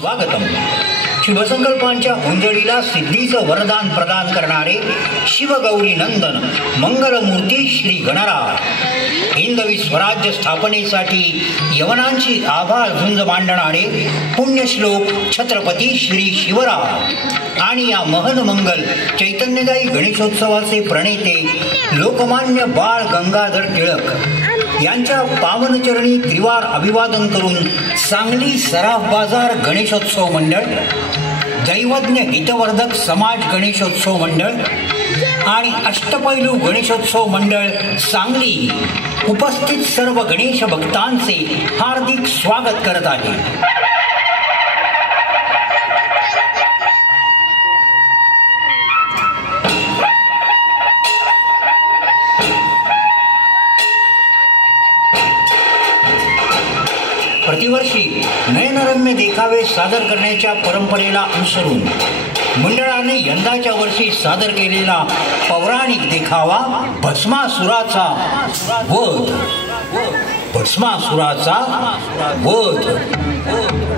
स्वागतम. शुभसंकल्पांच्या कुंजळीला सिद्धीचं वरदान प्रदान करणारे शिवगौरी नंदन मंगलमूर्ती श्री गणराज, हिंदवी स्वराज्य स्थापनेसाठी यवनांची आभाळ झुंज मांडणारे पुण्यश्लोक छत्रपती श्री शिवराज आणि या महनमंगल चैतन्यदायी गणेशोत्सवाचे प्रणेते लोकमान्य बाळ गंगाधर टिळक यांच्या पावनचरणी त्रिवार अभिवादन करून सांगली सराफ बाजार गणेशोत्सव मंडळ, दैवज्ञ हितवर्धक समाज गणेशोत्सव मंडळ आणि अष्टपैलू गणेशोत्सव मंडळ सांगली उपस्थित सर्व गणेश भक्तांचे हार्दिक स्वागत करत आहे. प्रतिवर्षी नयनरम्य देखावे सादर करण्याच्या परंपरेला अनुसरून मंडळाने यंदाच्या वर्षी सादर केलेला पौराणिक देखावा भस्मासुराचा वध.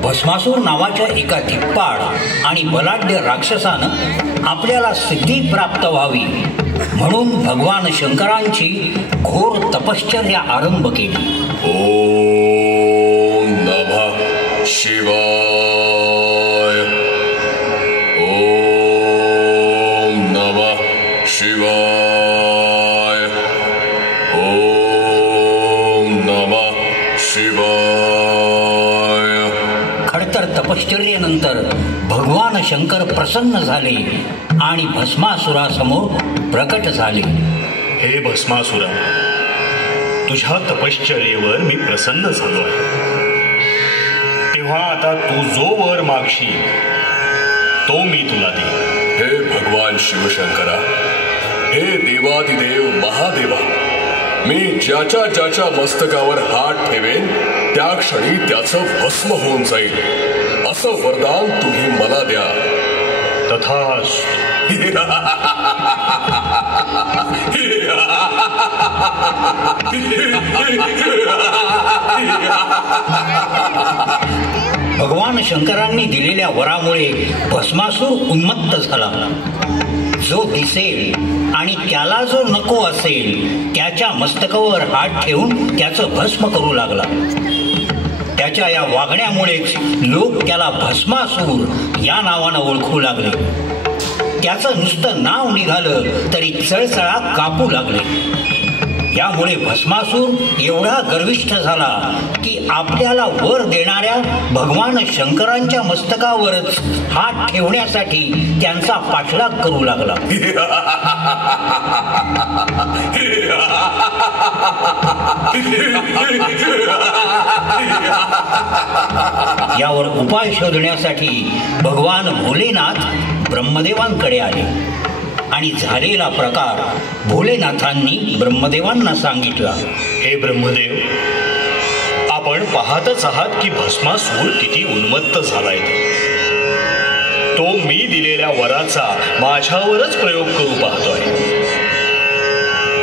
भस्मासूर नावाच्या एका धिप्पाड आणि बलाढ्य राक्षसानं आपल्याला सिद्धी प्राप्त व्हावी म्हणून भगवान शंकरांची घोर तपश्चर्या आरंभ केली. ओम नमः शिवाय. ओम नमः शिवाय. ओम नमः शिवाय. खडतर तपश्चर्येनंतर भगवान शंकर प्रसन्न झाले आणि भस्मासुरासमोर प्रकट झाले. हे भस्मासुरा, तुझ्या तपश्चर्येवर मी प्रसन्न झालो आहे. तेव्हा आता तू जो वर मागशील तो मी तुला देईन. हे भगवान शिवशंकरा, हे देवादिदेव महादेवा, मी ज्याच्या ज्याच्या मस्तकावर हात ठेवेन त्या क्षणी त्याचं भस्म होऊन जाईल असं वरदान तुम्ही मला द्या. तथास्तु. भगवान शंकरांनी दिलेल्या वरामुळे भस्मासूर उन्मत्त झाला. जो दिसेल आणि त्याला जो नको असेल त्याच्या मस्तकावर हात ठेवून त्याचं भस्म करू लागला. त्याच्या या वागण्यामुळेच लोक त्याला भस्मासूर या नावानं ओळखू लागले. त्याचं नुसतं नाव निघालं तरी चळचळा कापू लागले. यामुळे भस्मासूर एवढा गर्विष्ठ झाला की आपल्याला वर देणाऱ्या भगवान शंकरांच्या मस्तकावरच हात ठेवण्यासाठी त्यांचा पाठलाग करू लागला. यावर उपाय शोधण्यासाठी भगवान भोलेनाथ ब्रह्मदेवांकडे आले आणि झालेला प्रकार भोलेनाथांनी ब्रह्मदेवांना सांगितला. हे ब्रह्मदेव, आपण पाहतच आहात की भस्मासूर किती उन्मत्त झालाय. तो मी दिलेल्या वराचा माझ्यावरच प्रयोग करू पाहतोय.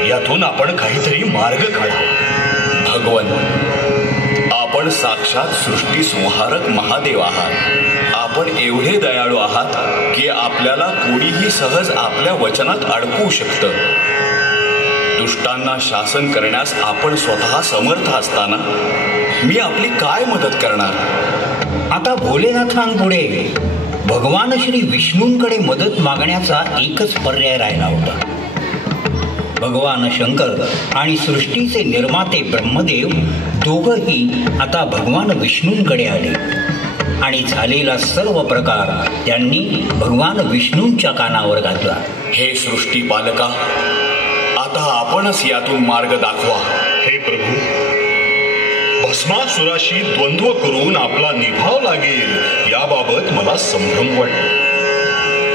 यातून आपण काहीतरी मार्ग काढा. भगवन, आपण साक्षात सृष्टी संहारक महादेव आहात. आपण एवढे दयाळू आहात की आपल्याला कोणीही सहज आपल्या वचनात अडकवू शकतं. दुष्टांना शासन करण्यास आपण स्वतः समर्थ असताना मी आपली काय मदत करणार. आता भोलेनाथांपुढे भगवान श्री विष्णूंकडे मदत मागण्याचा एकच पर्याय राहिला होता. भगवान शंकर आणि सृष्टीचे निर्माते ब्रह्मदेव दोघंही आता भगवान विष्णूंकडे आले आणि झालेला सर्व प्रकार त्यांनी भगवान विष्णूंच्या कानावर घातला. हे सृष्टी पालका, आता आपणच यातून मार्ग दाखवा. हे प्रभू, भस्मासुराशी द्वंद्व करून आपला निभाव लागेल याबाबत मला संभ्रम वाटतो.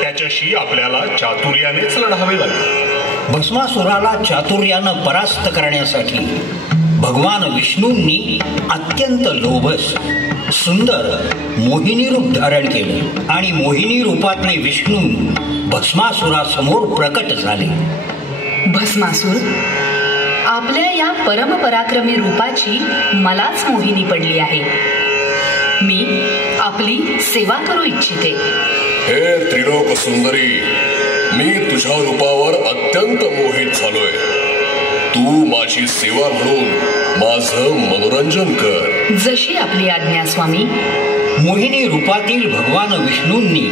त्याच्याशी आपल्याला चातुर्यानेच लढावे लागेल. भस्मासुराला चातुर्यानं परास्त करण्यासाठी भगवान विष्णूंनी अत्यंत लोभस सुंदर मोहिनी रूप धारण केलं आणि मोहिनी रूपातले विष्णू भस्मासुरासमोर प्रकट झाले. भस्मासूर, आपल्या या परमपराक्रमी रूपाची मलाच मोहिनी पडली आहे. मी आपली सेवा करू इच्छिते. हे त्रिलोक सुंदरी, मी तुझ्या रूपावर अत्यंत मोहित झालोय. तू माझी सेवा म्हणून माझं मनोरंजन कर. जशी आपली आज्ञा स्वामी. मोहिनी रूपातील भगवान विष्णूंनी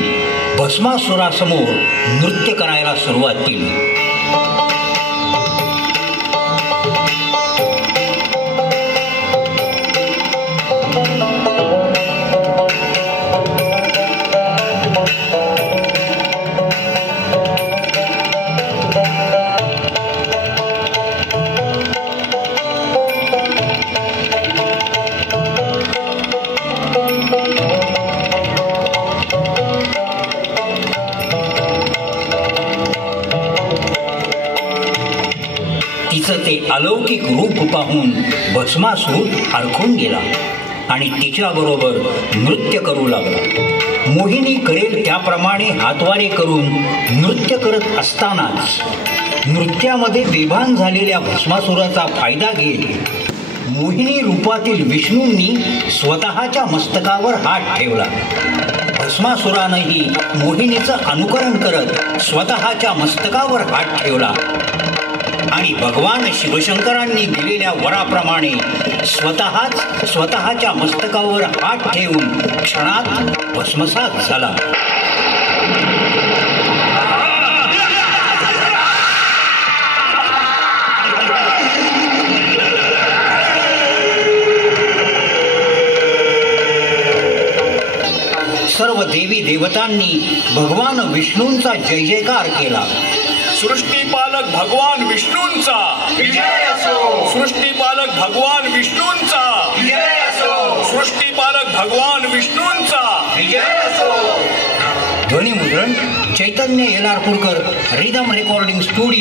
भस्मासुरासमोर नृत्य करायला सुरुवात केली. तिचं ते अलौकिक रूप पाहून भस्मासूर हरखून गेला आणि तिच्याबरोबर नृत्य करू लागला. मोहिनी करेल त्याप्रमाणे हातवारे करून नृत्य करत असतानाच नृत्यामध्ये बेभान झालेल्या भस्मासुराचा फायदा घेत मोहिनी रूपातील विष्णूंनी स्वतःच्या मस्तकावर हात ठेवला. भस्मासुरानंही मोहिनीचं अनुकरण करत स्वतःच्या मस्तकावर हात ठेवला आणि भगवान शिवशंकरांनी दिलेल्या वराप्रमाणे स्वतःच्या मस्तकावर हात ठेवून क्षणात भस्मसात झाला. सर्व देवी देवतांनी भगवान विष्णूंचा जय जयकार केला. सृष्टीपालक भगवान विष्णूंचा विजय असो. सृष्टीपालक भगवान विष्णूंचा विजय असो. सृष्टीपालक भगवान विष्णूंचा विजय असो. ध्वनिमुद्रण चैतन्य येलारपूरकर, रिदम रेकॉर्डिंग स्टुडिओ.